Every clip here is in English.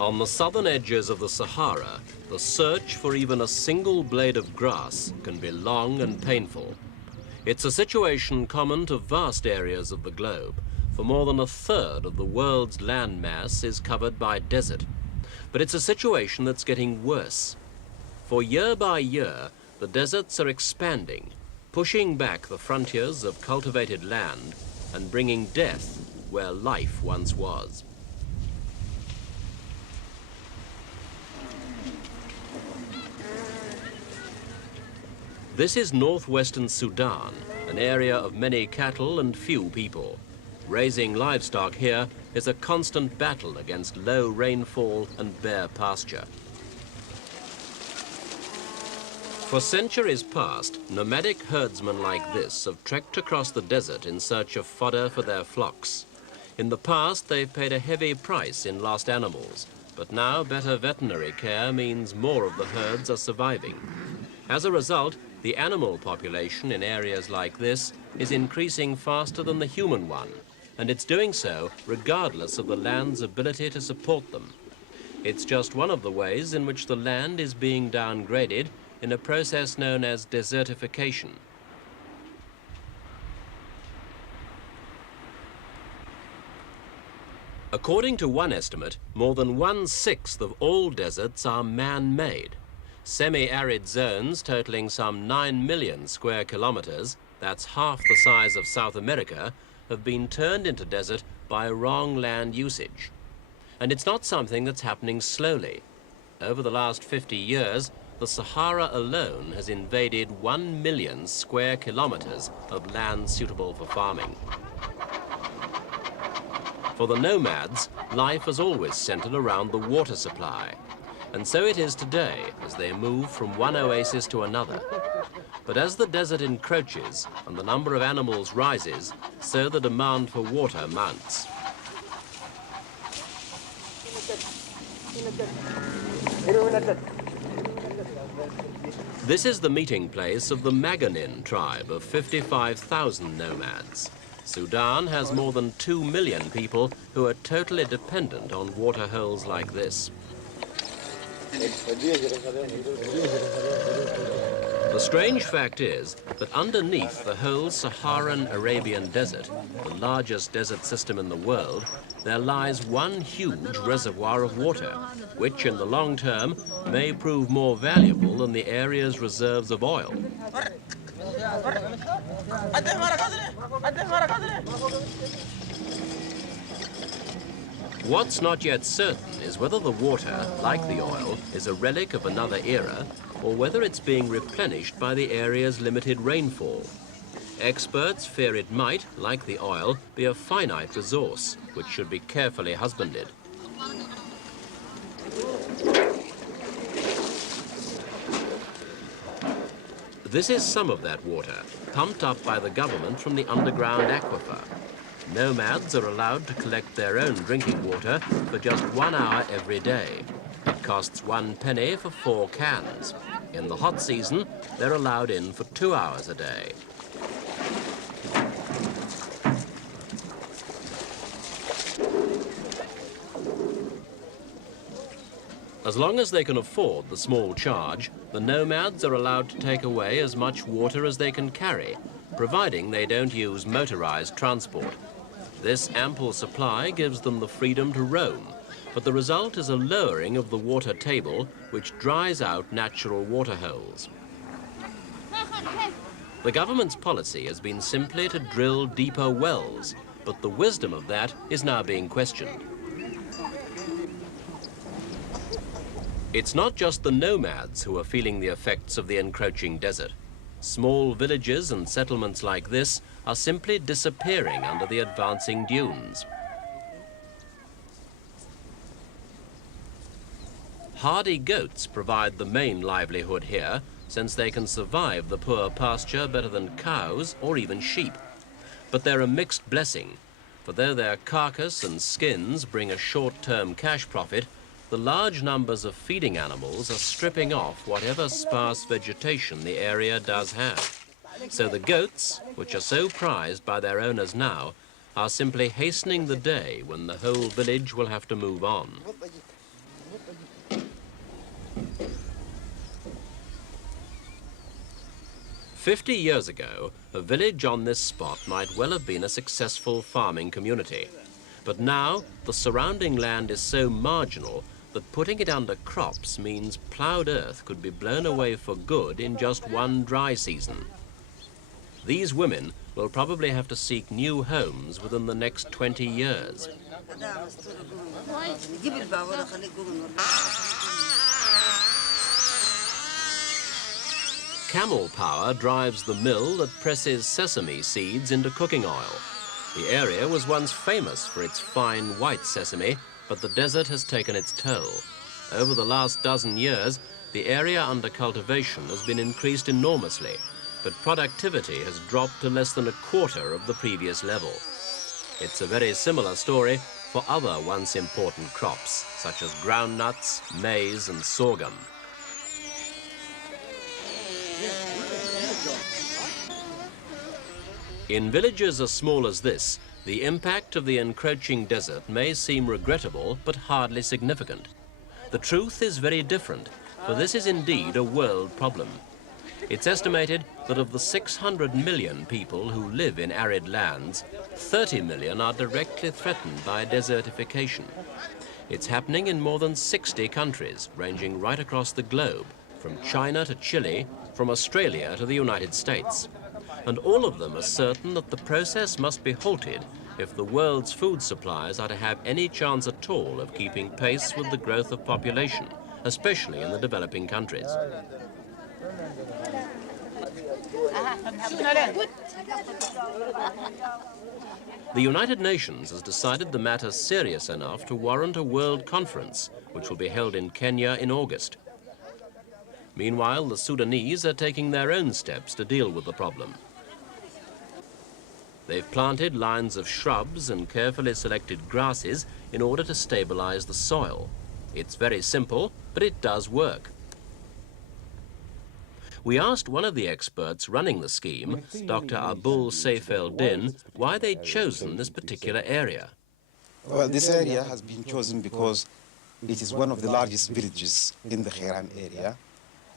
On the southern edges of the Sahara, the search for even a single blade of grass can be long and painful. It's a situation common to vast areas of the globe, for more than a third of the world's land mass is covered by desert. But it's a situation that's getting worse. For year by year, the deserts are expanding, pushing back the frontiers of cultivated land and bringing death where life once was. This is northwestern Sudan, an area of many cattle and few people. Raising livestock here is a constant battle against low rainfall and bare pasture. For centuries past, nomadic herdsmen like this have trekked across the desert in search of fodder for their flocks. In the past, they've paid a heavy price in lost animals, but now better veterinary care means more of the herds are surviving. As a result, the animal population in areas like this is increasing faster than the human one, and it's doing so regardless of the land's ability to support them. It's just one of the ways in which the land is being downgraded in a process known as desertification. According to one estimate, more than 1/6 of all deserts are man-made. Semi-arid zones totaling some 9 million square kilometers, that's half the size of South America, have been turned into desert by wrong land usage. And it's not something that's happening slowly. Over the last 50 years, the Sahara alone has invaded 1 million square kilometers of land suitable for farming. For the nomads, life has always centered around the water supply. And so it is today as they move from one oasis to another. But as the desert encroaches and the number of animals rises, so the demand for water mounts. This is the meeting place of the Maganin tribe of 55,000 nomads. Sudan has more than 2 million people who are totally dependent on water holes like this. The strange fact is that underneath the whole Saharan Arabian desert, the largest desert system in the world, there lies one huge reservoir of water, which in the long term may prove more valuable than the area's reserves of oil. What's not yet certain is whether the water, like the oil, is a relic of another era, or whether it's being replenished by the area's limited rainfall. Experts fear it might, like the oil, be a finite resource, which should be carefully husbanded. This is some of that water, pumped up by the government from the underground aquifer. Nomads are allowed to collect their own drinking water for just 1 hour every day. It costs 1 penny for 4 cans. In the hot season, they're allowed in for 2 hours a day. As long as they can afford the small charge, the nomads are allowed to take away as much water as they can carry, providing they don't use motorized transport. This ample supply gives them the freedom to roam, but the result is a lowering of the water table, which dries out natural water holes. The government's policy has been simply to drill deeper wells, but the wisdom of that is now being questioned. It's not just the nomads who are feeling the effects of the encroaching desert. Small villages and settlements like this are simply disappearing under the advancing dunes. Hardy goats provide the main livelihood here, since they can survive the poor pasture better than cows or even sheep. But they're a mixed blessing, for though their carcass and skins bring a short-term cash profit, the large numbers of feeding animals are stripping off whatever sparse vegetation the area does have. So the goats, which are so prized by their owners now, are simply hastening the day when the whole village will have to move on. 50 years ago, a village on this spot might well have been a successful farming community. But now, the surrounding land is so marginal that putting it under crops means ploughed earth could be blown away for good in just one dry season. These women will probably have to seek new homes within the next 20 years. Camel power drives the mill that presses sesame seeds into cooking oil. The area was once famous for its fine white sesame, but the desert has taken its toll. Over the last dozen years, the area under cultivation has been increased enormously, but productivity has dropped to less than a quarter of the previous level. It's a very similar story for other once important crops, such as groundnuts, maize and sorghum. In villages as small as this, the impact of the encroaching desert may seem regrettable, but hardly significant. The truth is very different, for this is indeed a world problem. It's estimated that of the 600 million people who live in arid lands, 30 million are directly threatened by desertification. It's happening in more than 60 countries, ranging right across the globe, from China to Chile, from Australia to the United States. And all of them are certain that the process must be halted if the world's food supplies are to have any chance at all of keeping pace with the growth of population, especially in the developing countries. The United Nations has decided the matter serious enough to warrant a world conference, which will be held in Kenya in August. Meanwhile, the Sudanese are taking their own steps to deal with the problem. They've planted lines of shrubs and carefully selected grasses in order to stabilize the soil. It's very simple, but it does work. We asked one of the experts running the scheme, Dr. Abul Saif el-Din, why they'd chosen this particular area. Well, this area has been chosen because it is one of the largest villages in the Khairan area,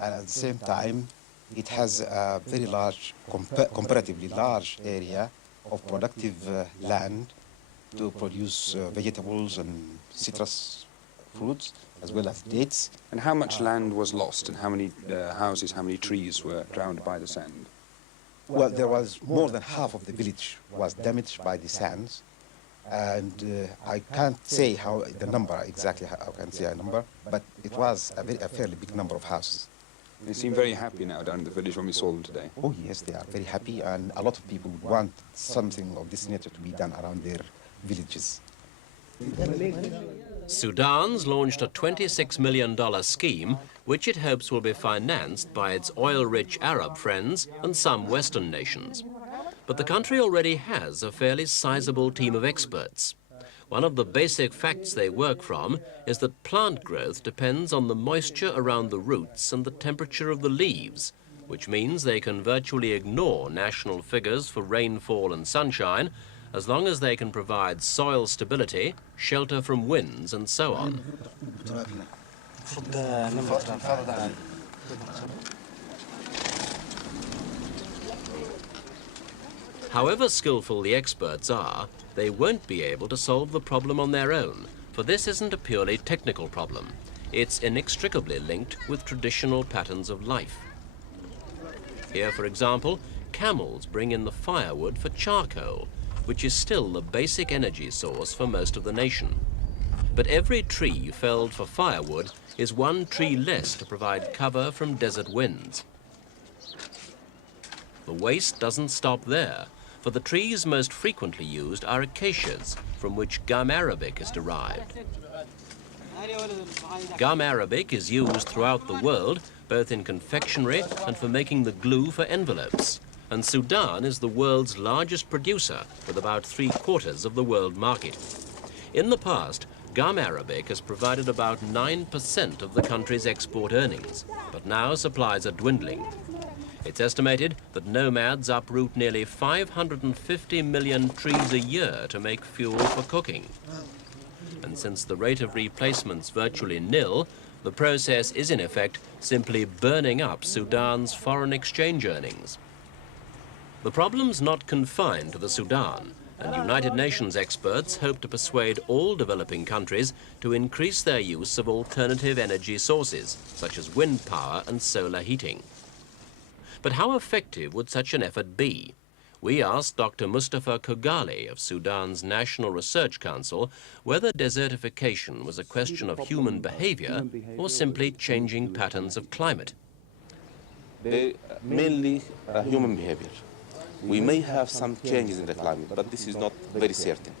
and at the same time, it has a very large, comparatively large area of productive land to produce vegetables and citrus fruits, as well as dates. And how much land was lost, and how many houses, how many trees were drowned by the sand? Well, there was more than half of the village was damaged by the sands, and I can't say how the number exactly. How I can say a number, but it was a fairly big number of houses. They seem very happy now down in the village when we saw them today. Oh yes, they are very happy, and a lot of people would want something of this nature to be done around their villages. Sudan's launched a $26 million scheme, which it hopes will be financed by its oil-rich Arab friends and some Western nations. But the country already has a fairly sizable team of experts. One of the basic facts they work from is that plant growth depends on the moisture around the roots and the temperature of the leaves, which means they can virtually ignore national figures for rainfall and sunshine, as long as they can provide soil stability, shelter from winds, and so on. However skillful the experts are, they won't be able to solve the problem on their own, for this isn't a purely technical problem. It's inextricably linked with traditional patterns of life. Here, for example, camels bring in the firewood for charcoal, which is still the basic energy source for most of the nation. But every tree felled for firewood is one tree less to provide cover from desert winds. The waste doesn't stop there, for the trees most frequently used are acacias, from which gum arabic is derived. Gum arabic is used throughout the world, both in confectionery and for making the glue for envelopes. And Sudan is the world's largest producer, with about 3/4 of the world market. In the past, gum arabic has provided about 9% of the country's export earnings, but now supplies are dwindling. It's estimated that nomads uproot nearly 550 million trees a year to make fuel for cooking. And since the rate of replacement's virtually nil, the process is in effect simply burning up Sudan's foreign exchange earnings. The problem's not confined to the Sudan, and United Nations experts hope to persuade all developing countries to increase their use of alternative energy sources, such as wind power and solar heating. But how effective would such an effort be? We asked Dr. Mustafa Kogali of Sudan's National Research Council whether desertification was a question of human behavior or simply changing patterns of climate. Mainly human behavior. We may have some changes in the climate, but this is not very certain,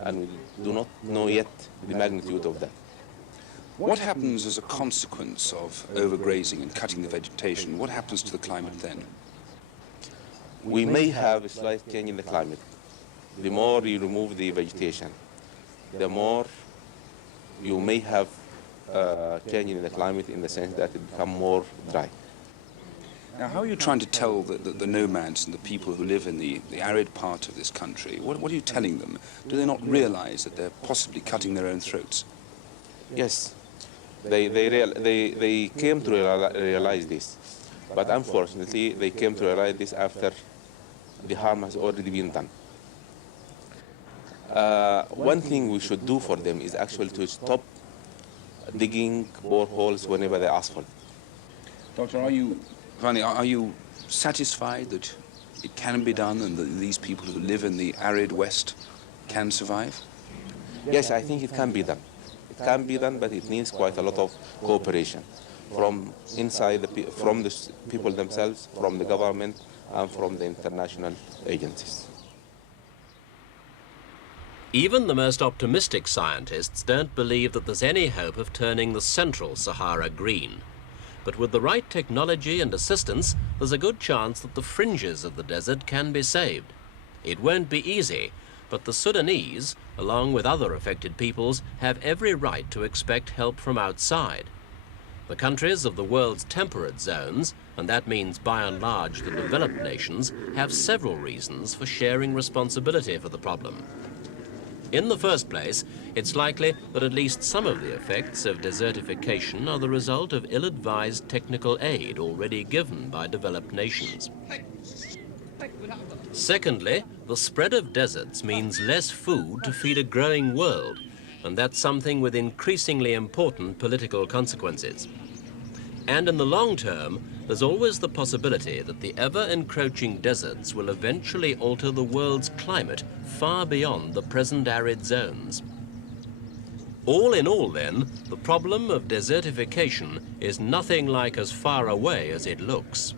and we do not know yet the magnitude of that. What happens as a consequence of overgrazing and cutting the vegetation? What happens to the climate then? We may have a slight change in the climate. The more you remove the vegetation, the more you may have change in the climate in the sense that it becomes more dry. Now, how are you trying to tell the nomads and the people who live in the arid part of this country, what are you telling them? Do they not realize that they're possibly cutting their own throats? Yes, they came to realize this, but unfortunately they came to realize this after the harm has already been done. One thing we should do for them is actually to stop digging boreholes whenever they ask for it. Doctor, are you satisfied that it can be done and that these people who live in the arid West can survive? Yes, I think it can be done. It can be done, but it needs quite a lot of cooperation from inside, from the people themselves, from the government, and from the international agencies. Even the most optimistic scientists don't believe that there's any hope of turning the central Sahara green. But with the right technology and assistance, there's a good chance that the fringes of the desert can be saved. It won't be easy, but the Sudanese, along with other affected peoples, have every right to expect help from outside. The countries of the world's temperate zones, and that means by and large the developed nations, have several reasons for sharing responsibility for the problem. In the first place, it's likely that at least some of the effects of desertification are the result of ill-advised technical aid already given by developed nations. Secondly, the spread of deserts means less food to feed a growing world, and that's something with increasingly important political consequences. And in the long term, there's always the possibility that the ever-encroaching deserts will eventually alter the world's climate far beyond the present arid zones. All in all, then, the problem of desertification is nothing like as far away as it looks.